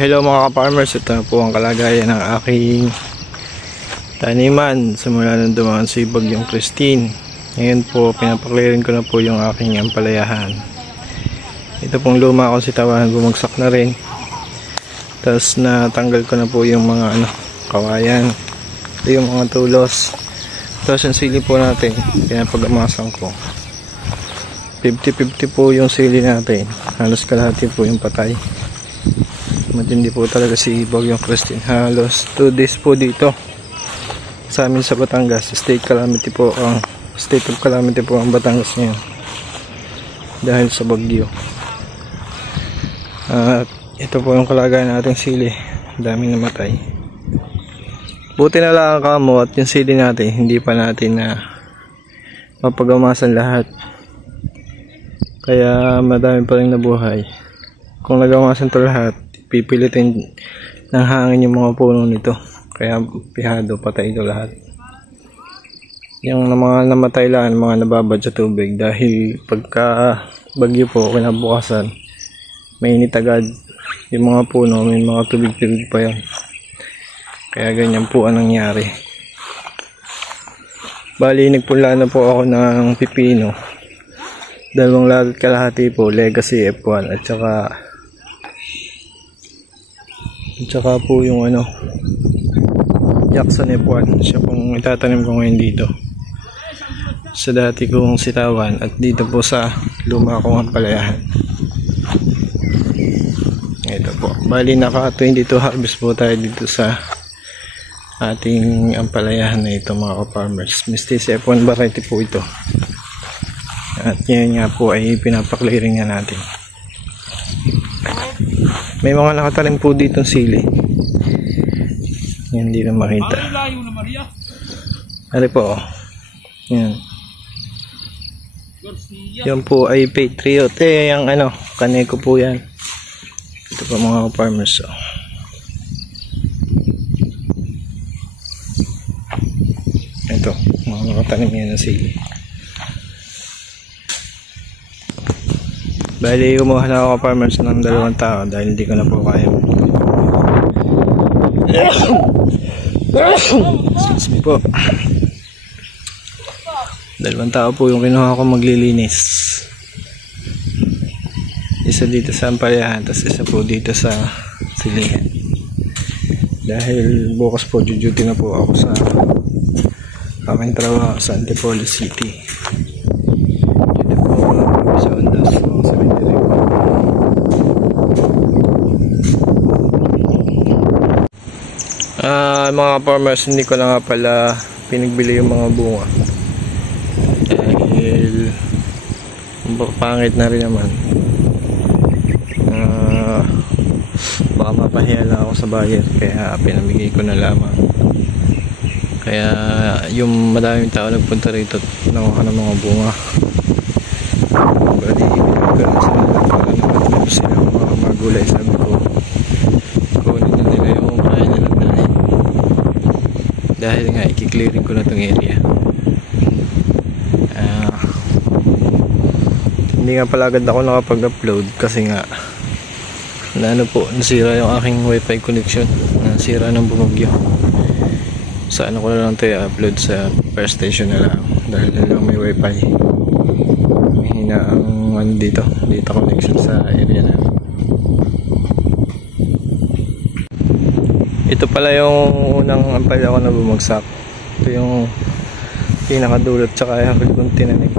Hello mga ka-farmers, ito na po ang kalagayan ng aking taniman simula nang dumaan si Bagyong Christine. Ngayon po pinapaklirin ko na po yung aking ampalayahan. Ito pong luma akong sitawan, bumagsak na rin. Tapos natanggal ko na po yung mga kawayan, ito yung mga tulos. Tapos yung sili po natin pinapagamasan ko. 50-50 po yung sili natin, halos kalahati po yung patay. Matindi po talaga si Bagyong Christine. Halos 2 days po dito sa amin sa Batangas. State of calamity po ang Batangas ngayon dahil sa bagyo. At ito po yung kalagayan nating sili, daming namatay. Buti na lang ang kamo at yung sili natin hindi pa natin na mapagamasan lahat, kaya madami pa rin nabuhay. Kung nagamasan ito lahat, pipilitin ng hangin yung mga puno nito, kaya pihado, patay ito lahat. Yung mga namatay lang, mga nababad sa tubig dahil pagka bagyo po kinabukasan mainit agad yung mga puno, may mga tubig-tubig pa yan, kaya ganyan po ang nangyari. Bali nagpunla na po ako ng pipino, 2 lagat kalahati po, Legacy F1 at saka po yung Jackson F1. Siya pong itatanim ko ngayon dito sa dati kong sitawan at dito po sa luma kong ampalayahan. Ito po, bali naka 22 harvest po tayo dito sa ating ampalayahan na ito mga ka-farmers. Mestiza F1 variety po ito, at ngayon nga po ay pinapakliring nga natin. May mga nakatanim po ditong sili. Yan, hindi na makita. Ano po? Yan. Yan po ay Patriot. Yung kaneko po yan. Ito po mga farmers. Ito, mga nakatanim yan ng sili. Bali, kumuha na ako farmers ng 2 tao dahil hindi ko na po kaya. Excuse me po. 2 tao po yung kinuha ko maglilinis. Isa dito sa ampalayahan, tapos isa po dito sa silihan. Dahil bukas po duty na po ako sa aking trabaho sa Antipolo City. Dito po sa Ondas. Mga farmers, hindi ko na nga pala pinagbili yung mga bunga dahil pangit na rin naman. Baka mapahiya lang ako sa buyer, kaya pinamigay ko na lamang. Kaya yung madaming tao nagpunta rito at nakuha ng mga bunga. Bali, pinagkala sila para naman sila mga magulay. Sabi ko, kunin na nila yung kaya nilang dahil. Dahil nga, i-clearing ko na itong area. Hindi nga pala agad ako nakapag-upload kasi nga nasira yung aking wifi connection, nasira ng bumagyo. Saan ko na lang ito i-upload sa first station na lang dahil na lang may wifi. Mahina ang data connection sa area na. Ito pala yung unang ampalaya ko na bumagsak. Ito yung pinakadulot, tsaka yung kung tinanim.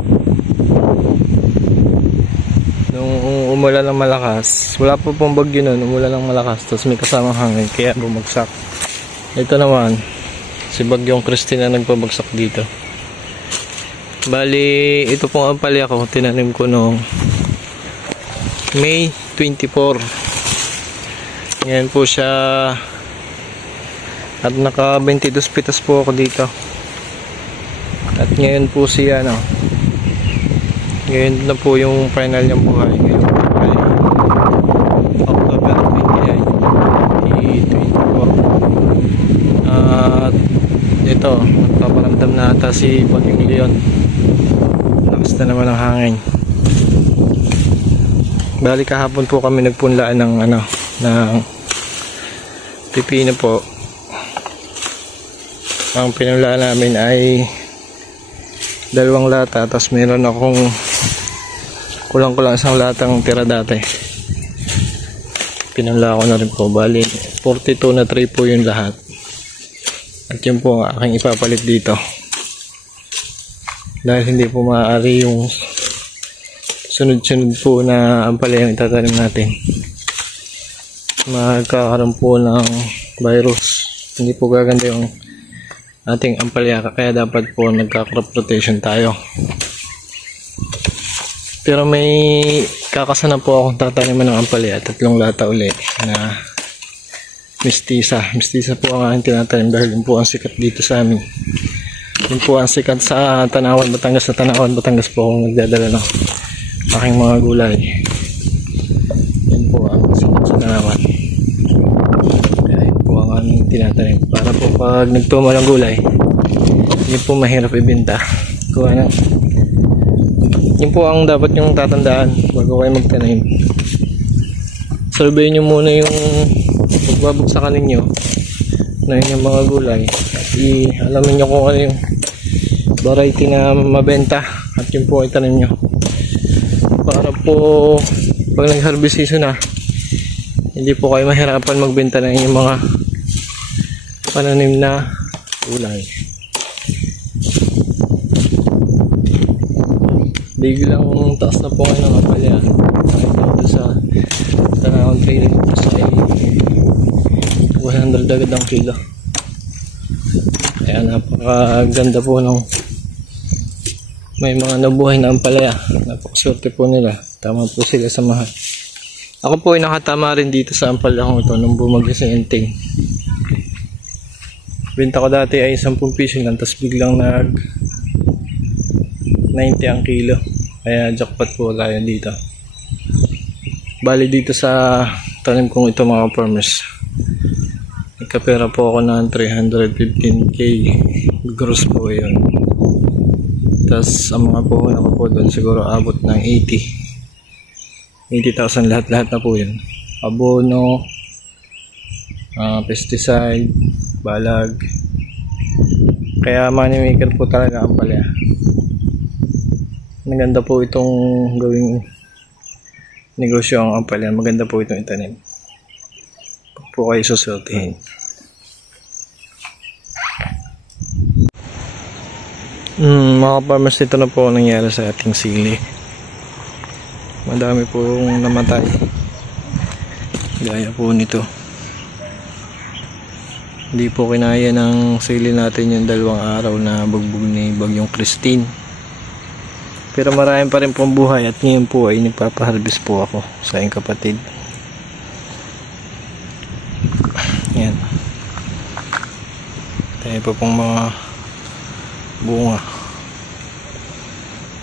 Nung umulan ng malakas, wala pa pong bagyo nun, umulan ng malakas, tapos may kasamang hangin, kaya bumagsak. Ito naman, si Bagyong Christine na nagpabagsak dito. Bali, ito pong ampalaya ko, tinanim ko noong May 24. Ngayon po siya, at naka 22 pitas po ako dito. At ngayon po siya ngayon na po yung final niyang buhay. Ngayon October 29, 2024. At ito, nagpaparamdam na ata si Bagyong Leon. Lakas na naman ang hangin. Bali kahapon po kami nagpunlaan ng pipino po. Ang pinula namin ay 2 lata, tapos meron akong kulang-kulang 1 latang tira dati. Pinula ko na rin po, bali 42 na tray po yung lahat. At yun po ang aking ipapalit dito, dahil hindi po maaari yung sunod-sunod po na ampalaya yung itatanim natin, magkakaroon po ng virus. Hindi po gaganda yung ating ampalaya, kaya dapat po nagka-crop rotation tayo. Pero may kakasana po akong tataniman ng ampalaya, 3 lata uli na mistisa. Mistisa po ang aking tinatanim dahil yun po ang sikat dito sa amin. Yun po ang sikat sa Tanawan, Batangas. Sa Tanawan, Batangas po akong nagdadala ng aking mga gulay. Yun po ang sikat sa Tanawan. Kaya yun po ang aming tinatanim. Para po pag nagtuma ng gulay, yun po mahirap ibenta. Kuha na. Yun po ang dapat yung tatandaan bago kayo magtanim. Survey nyo muna yung pagbabagsakan ninyo na inyong mga gulay. Alamin nyo kung ano yung variety na mabenta at yun po itanim nyo. Para po pag nag-harvest season na, hindi po kayo mahirapan magbenta ng inyong mga pananim na gulay. Biglang taas na po kayo ng ampalaya. Kahit na sa Tanawan trading sa 100 agad ang kilo. Kaya napakaganda po ng may mga nabuhay na ampalaya. Napakaswerte po nila. Tama po sila sa mahal. Ako po ay nakatama rin dito sa ampalaya kong ito nung bumagyo sa Enting. Benta ko dati ay 10 piso lang, tapos biglang nag 90 ang kilo. Kaya jackpot po tayo dito. Bali dito sa tanim kong ito mga farmers, nagkapera po ako ng 315k gross po yun. Tapos ang mga puhunan ko po doon siguro abot ng 80,000 lahat-lahat na po yun. Abono, pesticide, balag. Kaya money maker po talaga ang palaya. Maganda po itong gawing negosyo ang ampalaya. Maganda po itong itanim. Pag po kayo susultihin. Mga farmers, ito na po ang nangyari sa ating sili. Madami pong namatay. Gaya po nito. Hindi po kinaya ng sili natin yung 2 araw na bugbog ni Bagyong Christine. Pero marami pa rin pong buhay at ngayon po ay nagpapaharvest po ako sa aking kapatid. Yan. Tayo pa pong mga bunga.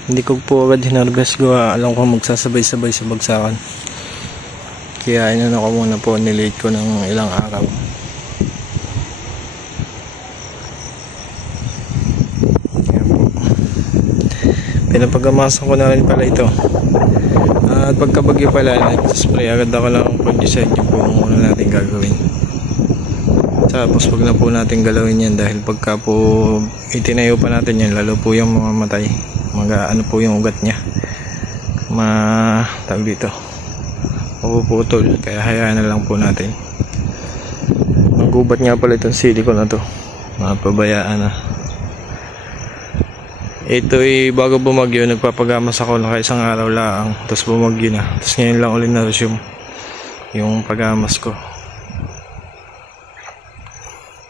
Hindi ko po agad hinarvest ko. Alam ko magsasabay-sabay sa bagsakan. Kaya inano ko muna po, nilate ko ng ilang araw. Pinapagamasan ko na rin pala ito. At pagkabagyo pala, nag-spray agad ako ng fungicide. Yung po ang muna natin gagawin. Tapos wag na po natin galawin yan, dahil pagka po itinayo pa natin yan, lalo po yung mamamatay. Ano po yung ugat nya, tawag dito, mapuputol. Kaya hayaan na lang po natin. Magubat nga pala itong silicone na to, mapabayaan na. Ito ay bago bumagyo, nagpapagamas ako ng isang araw lang, tapos bumagyo na, tapos ngayon lang ulit na-resume yung pagamas ko.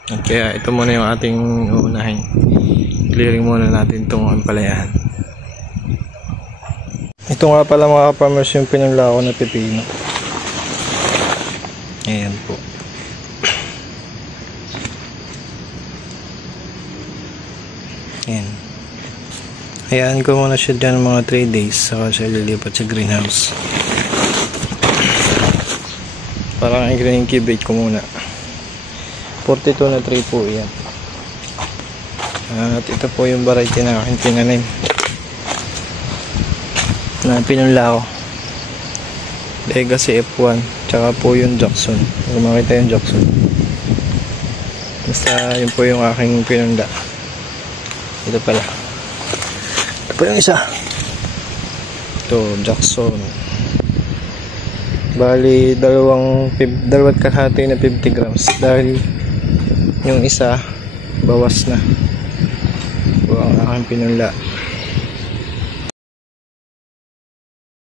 At kaya ito muna yung ating uunahin. Clearing muna natin itong ampalayahan. Ito nga pala mga farmers yung pinula ko na pipino. Ayan po. Ayan. Hayaan ko muna siya dyan mga 3 days, saka siya lilipat sa greenhouse. Parang i-incubate ko muna. 42 na tray po yan. At ito po yung variety na aking tinanim na pinunla ko. Legacy F1, tsaka po yung Jackson. Kung makita yung Jackson, Basta yun po yung aking pinunda. Ito pala. Ito po yung isa. Ito, Jackson. Bali, dalawat kalahati na 50 grams. Dahil yung isa, bawas na. Ito ang aking pinunla.